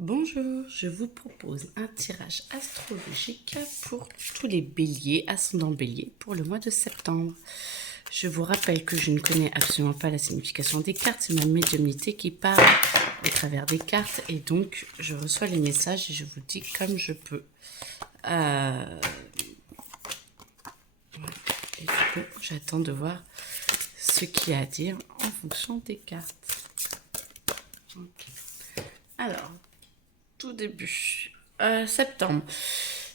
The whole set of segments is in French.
Bonjour, je vous propose un tirage astrologique pour tous les béliers, ascendant bélier, pour le mois de septembre. Je vous rappelle que je ne connais absolument pas la signification des cartes, c'est ma médiumnité qui parle au travers des cartes et donc je reçois les messages et je vous dis comme je peux. Et du coup, j'attends de voir ce qu'il y a à dire en fonction des cartes. Ok. Alors, tout début, septembre.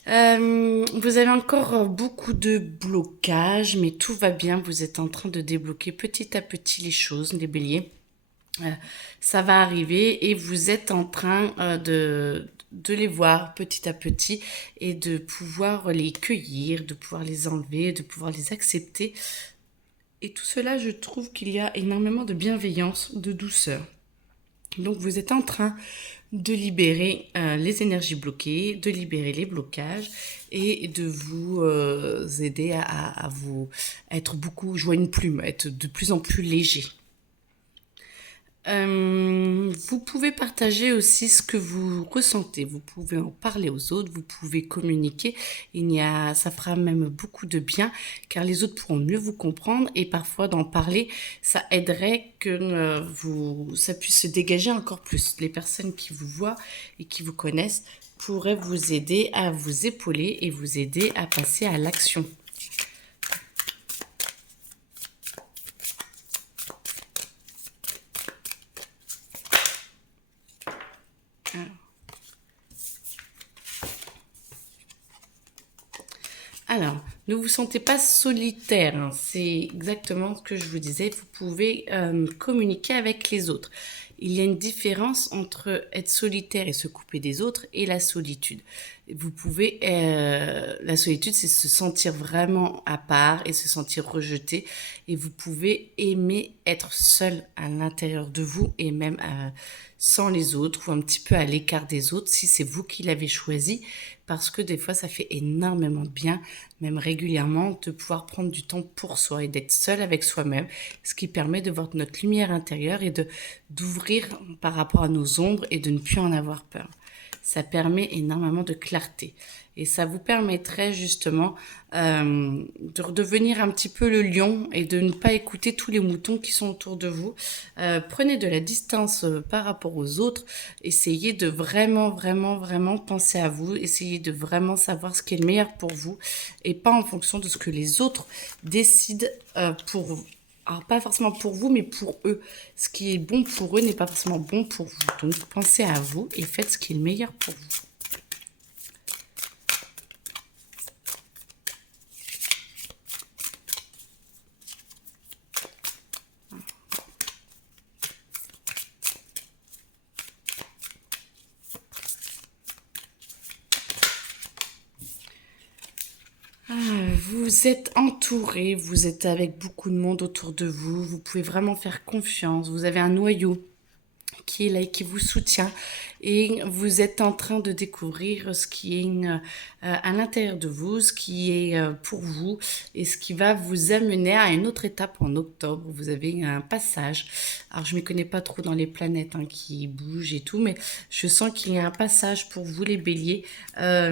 Vous avez encore beaucoup de blocages, mais tout va bien. Vous êtes en train de débloquer petit à petit les choses, les béliers. Euh, Ça va arriver et vous êtes en train de les voir petit à petit et de pouvoir les cueillir, de pouvoir les enlever, de pouvoir les accepter. Et tout cela, je trouve qu'il y a énormément de bienveillance, de douceur. Donc vous êtes en train de libérer les énergies bloquées, de libérer les blocages et de vous aider à vous être beaucoup, jouer une plume, être de plus en plus léger. Vous pouvez partager aussi ce que vous ressentez. Vous pouvez en parler aux autres, vous pouvez communiquer. Ça fera même beaucoup de bien car les autres pourront mieux vous comprendre et parfois d'en parler, ça aiderait que ça puisse se dégager encore plus. Les personnes qui vous voient et qui vous connaissent pourraient vous aider à vous épauler et vous aider à passer à l'action. Alors, ne vous sentez pas solitaire, hein. C'est exactement ce que je vous disais. Vous pouvez communiquer avec les autres. Il y a une différence entre être solitaire et se couper des autres et la solitude. La solitude, c'est se sentir vraiment à part et se sentir rejeté. Et vous pouvez aimer être seul à l'intérieur de vous et même sans les autres ou un petit peu à l'écart des autres si c'est vous qui l'avez choisi. Parce que des fois, ça fait énormément de bien, même régulièrement, de pouvoir prendre du temps pour soi et d'être seul avec soi-même, ce qui permet de voir notre lumière intérieure et d'ouvrir par rapport à nos ombres et de ne plus en avoir peur. Ça permet énormément de clarté. Et ça vous permettrait justement de redevenir un petit peu le lion et de ne pas écouter tous les moutons qui sont autour de vous. Prenez de la distance par rapport aux autres. Essayez de vraiment, vraiment, vraiment penser à vous. Essayez de vraiment savoir ce qui est le meilleur pour vous et pas en fonction de ce que les autres décident pour vous. Alors, pas forcément pour vous, mais pour eux. Ce qui est bon pour eux n'est pas forcément bon pour vous. Donc, pensez à vous et faites ce qui est le meilleur pour vous. Vous êtes entouré, vous êtes avec beaucoup de monde autour de vous, vous pouvez vraiment faire confiance, vous avez un noyau qui est là et qui vous soutient et vous êtes en train de découvrir ce qui est à l'intérieur de vous, ce qui est pour vous et ce qui va vous amener à une autre étape en octobre. Vous avez un passage. Alors je ne m'y connais pas trop dans les planètes qui bougent et tout, mais je sens qu'il y a un passage pour vous les béliers, et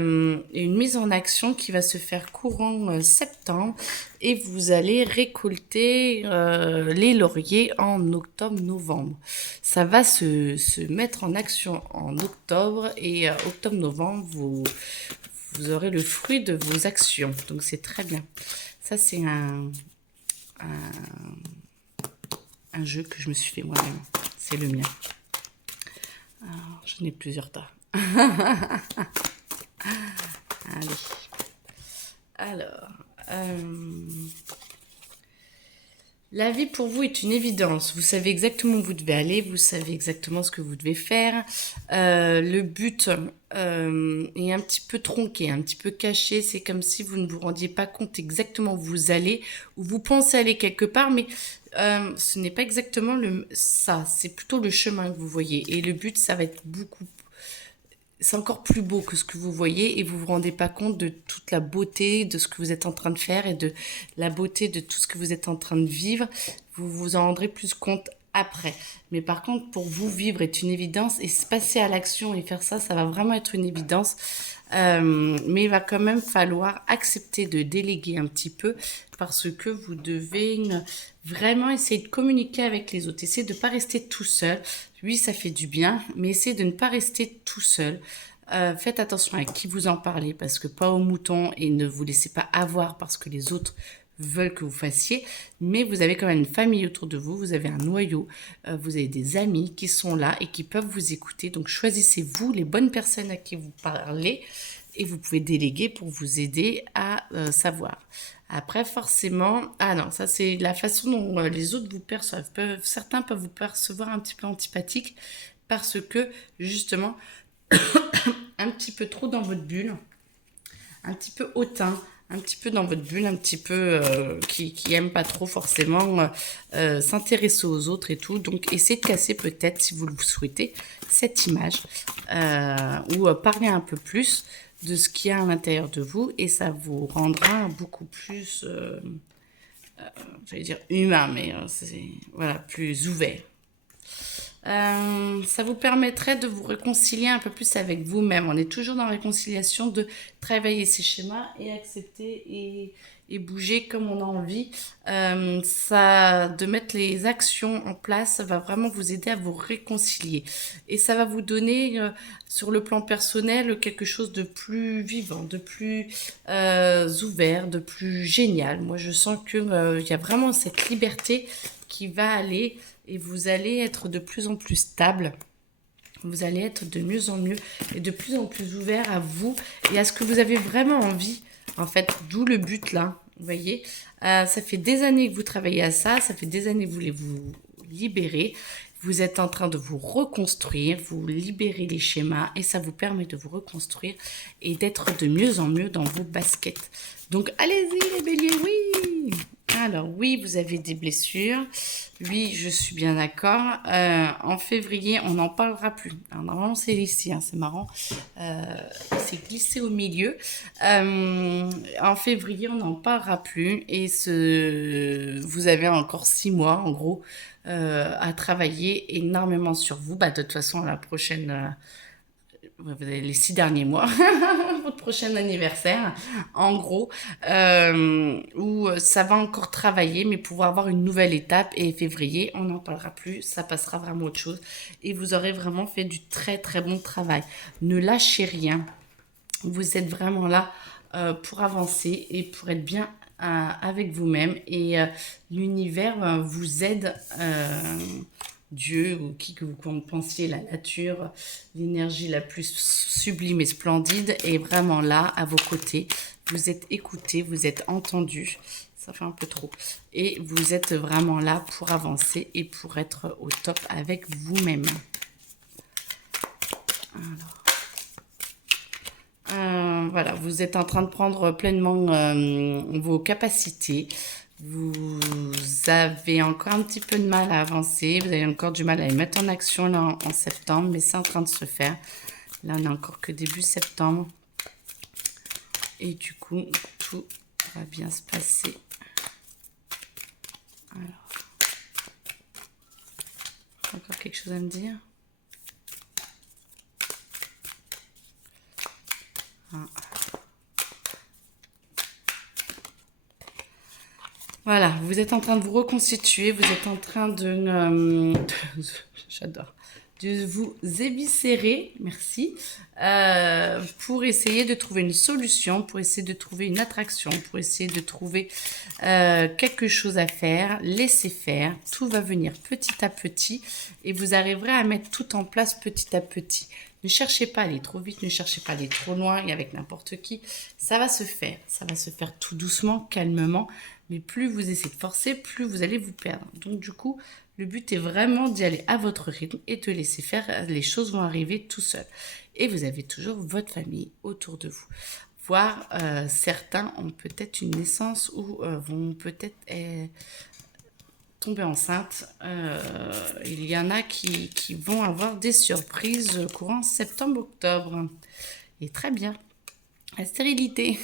une mise en action qui va se faire courant septembre et vous allez récolter les lauriers en octobre-novembre. Ça va se mettre en action en octobre et octobre-novembre, vous aurez le fruit de vos actions. Donc c'est très bien. Ça, c'est un jeu que je me suis fait moi-même. C'est le mien. Alors, j'en ai plusieurs tas. Allez. Alors, la vie pour vous est une évidence. Vous savez exactement où vous devez aller, vous savez exactement ce que vous devez faire. Le but est un petit peu tronqué, un petit peu caché. C'est comme si vous ne vous rendiez pas compte exactement où vous allez, où vous pensez aller quelque part, mais ce n'est pas exactement ça. C'est plutôt le chemin que vous voyez. Et le but, ça va être c'est encore plus beau que ce que vous voyez et vous vous rendez pas compte de toute la beauté de ce que vous êtes en train de faire et de la beauté de tout ce que vous êtes en train de vivre. Vous vous en rendrez plus compte après. Mais par contre, pour vous, vivre est une évidence et se passer à l'action et faire ça, ça va vraiment être une évidence. Mais il va quand même falloir accepter de déléguer un petit peu parce que vous devez vraiment essayer de communiquer avec les autres. Essayez de ne pas rester tout seul. Oui, ça fait du bien, mais essayez de ne pas rester tout seul. Faites attention à qui vous en parlez parce que pas aux moutons et ne vous laissez pas avoir parce que les autres veulent que vous fassiez, mais vous avez quand même une famille autour de vous, vous avez un noyau, vous avez des amis qui sont là et qui peuvent vous écouter. Donc choisissez-vous les bonnes personnes à qui vous parlez et vous pouvez déléguer pour vous aider à savoir. Après, forcément, ah non, ça c'est la façon dont les autres vous perçoivent. Certains peuvent vous percevoir un petit peu antipathique parce que justement, un petit peu trop dans votre bulle, un petit peu hautain, un petit peu dans votre bulle, un petit peu qui aime pas trop forcément s'intéresser aux autres et tout. Donc, essayez de casser peut-être, si vous le souhaitez, cette image ou parler un peu plus de ce qu'il y a à l'intérieur de vous et ça vous rendra beaucoup plus, j'allais dire humain, mais c'est voilà, plus ouvert. Ça vous permettrait de vous réconcilier un peu plus avec vous-même. On est toujours dans la réconciliation de travailler ces schémas et accepter et bouger comme on a envie. De mettre les actions en place, ça va vraiment vous aider à vous réconcilier. Et ça va vous donner, sur le plan personnel, quelque chose de plus vivant, de plus ouvert, de plus génial. Moi, je sens qu'il y a vraiment cette liberté qui va aller et vous allez être de plus en plus stable. Vous allez être de mieux en mieux et de plus en plus ouvert à vous et à ce que vous avez vraiment envie. En fait, d'où le but là, vous voyez. Ça fait des années que vous travaillez à ça, ça fait des années que vous voulez vous libérer. Vous êtes en train de vous reconstruire, vous libérez les schémas et ça vous permet de vous reconstruire et d'être de mieux en mieux dans vos baskets. Donc allez-y les béliers, oui! Alors oui, vous avez des blessures. Oui, je suis bien d'accord. En février, on n'en parlera plus. Alors, normalement, c'est ici, hein, c'est marrant. C'est glissé au milieu. En février, on n'en parlera plus. Et vous avez encore 6 mois, en gros, à travailler énormément sur vous. Bah, de toute façon, la prochaine... vous avez les 6 derniers mois, votre prochain anniversaire, en gros, où ça va encore travailler, mais pouvoir avoir une nouvelle étape. Et février, on n'en parlera plus, ça passera vraiment à autre chose. Et vous aurez vraiment fait du très très bon travail. Ne lâchez rien. Vous êtes vraiment là pour avancer et pour être bien avec vous-même. Et l'univers vous aide... Dieu ou qui que vous pensiez, la nature, l'énergie la plus sublime et splendide est vraiment là à vos côtés. Vous êtes écoutés, vous êtes entendus, ça fait un peu trop. Et vous êtes vraiment là pour avancer et pour être au top avec vous-même. Voilà, vous êtes en train de prendre pleinement vos capacités. Vous avez encore un petit peu de mal à avancer, vous avez encore du mal à les mettre en action là en septembre, mais c'est en train de se faire. Là, on n'est encore que début septembre. Et du coup, tout va bien se passer. Alors, encore quelque chose à me dire? Voilà, vous êtes en train de vous reconstituer, vous êtes en train j'adore, de vous éviscérer, merci, pour essayer de trouver une solution, pour essayer de trouver une attraction, pour essayer de trouver quelque chose à faire, laissez faire, tout va venir petit à petit et vous arriverez à mettre tout en place petit à petit. Ne cherchez pas à aller trop vite, ne cherchez pas à aller trop loin et avec n'importe qui. Ça va se faire tout doucement, calmement. Mais plus vous essayez de forcer, plus vous allez vous perdre. Donc du coup, le but est vraiment d'y aller à votre rythme et de laisser faire. Les choses vont arriver tout seul. Et vous avez toujours votre famille autour de vous. Voire certains ont peut-être une naissance ou vont peut-être... tomber enceinte. Il y en a qui vont avoir des surprises courant septembre-octobre. Et très bien. La stérilité.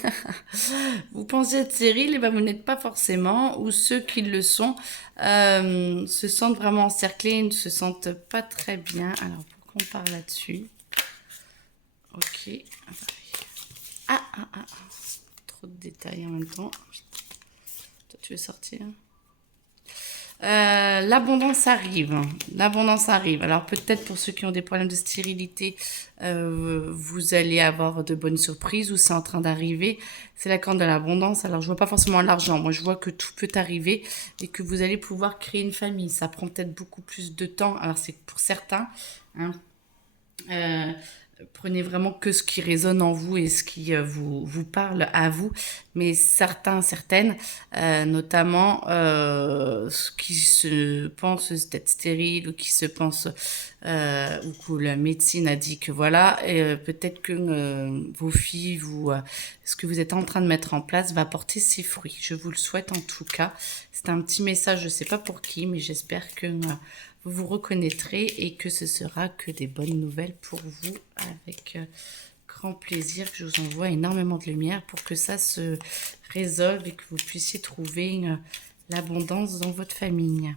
Vous pensez être stérile, et ben vous n'êtes pas forcément, ou ceux qui le sont se sentent vraiment encerclés, ne se sentent pas très bien. Alors, pour qu'on parle là-dessus. Ok. Trop de détails en même temps. Toi, tu veux sortir? L'abondance arrive. L'abondance arrive. Alors peut-être pour ceux qui ont des problèmes de stérilité, vous allez avoir de bonnes surprises ou c'est en train d'arriver. C'est la carte de l'abondance. Alors je vois pas forcément l'argent. Moi je vois que tout peut arriver et que vous allez pouvoir créer une famille. Ça prend peut-être beaucoup plus de temps. Alors c'est pour certains. Hein. Euh, Prenez vraiment que ce qui résonne en vous et ce qui vous parle à vous. Mais certains, certaines, notamment qui se pensent être stériles ou qui se pensent ou que la médecine a dit que voilà, peut-être que vos filles, ce que vous êtes en train de mettre en place va porter ses fruits. Je vous le souhaite en tout cas. C'est un petit message, je ne sais pas pour qui, mais j'espère que vous vous reconnaîtrez et que ce sera que des bonnes nouvelles pour vous avec grand plaisir que je vous envoie énormément de lumière pour que ça se résolve et que vous puissiez trouver l'abondance dans votre famille.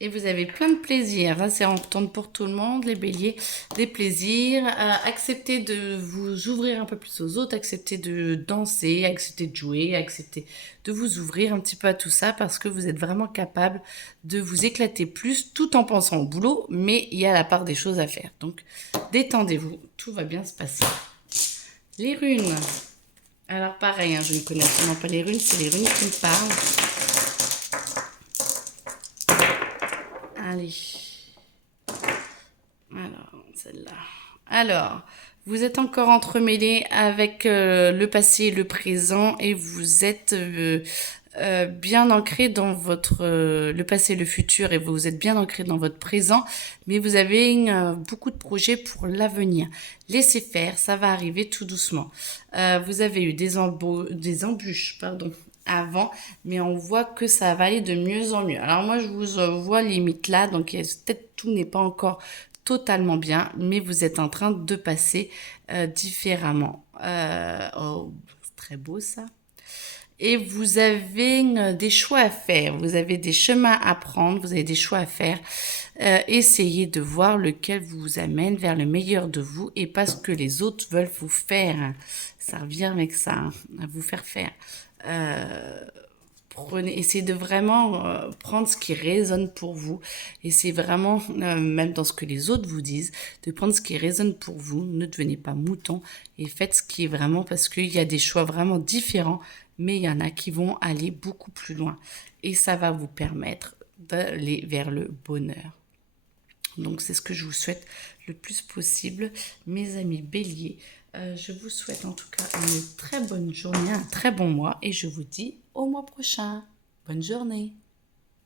Et vous avez plein de plaisirs. Là, c'est en retourne pour tout le monde, les béliers, des plaisirs. Acceptez de vous ouvrir un peu plus aux autres, acceptez de danser, acceptez de jouer, acceptez de vous ouvrir un petit peu à tout ça parce que vous êtes vraiment capable de vous éclater plus tout en pensant au boulot, mais il y a la part des choses à faire. Donc, détendez-vous, tout va bien se passer. Les runes. Alors, pareil, hein, je ne connais absolument pas les runes, c'est les runes qui me parlent. Allez. Alors, celle-là. Alors, vous êtes encore entremêlé avec le passé et le présent et vous êtes bien ancré dans votre le passé et le futur et vous êtes bien ancré dans votre présent, mais vous avez beaucoup de projets pour l'avenir. Laissez faire, ça va arriver tout doucement. Vous avez eu des embûches, pardon, avant, mais on voit que ça va aller de mieux en mieux. Alors moi, je vous vois limite là, donc peut-être tout n'est pas encore totalement bien, mais vous êtes en train de passer différemment. Oh, c'est très beau ça. Et vous avez des choix à faire, vous avez des chemins à prendre, vous avez des choix à faire. Essayez de voir lequel vous amène vers le meilleur de vous et pas ce que les autres veulent vous faire. Ça revient avec ça, hein, à vous faire faire. Essayez de vraiment prendre ce qui résonne pour vous. Essayez vraiment, même dans ce que les autres vous disent, de prendre ce qui résonne pour vous. Ne devenez pas mouton et faites ce qui est vraiment parce qu'il y a des choix vraiment différents, mais il y en a qui vont aller beaucoup plus loin. Et ça va vous permettre d'aller vers le bonheur. Donc c'est ce que je vous souhaite le plus possible, mes amis béliers. Je vous souhaite en tout cas une très bonne journée, un très bon mois et je vous dis au mois prochain. Bonne journée.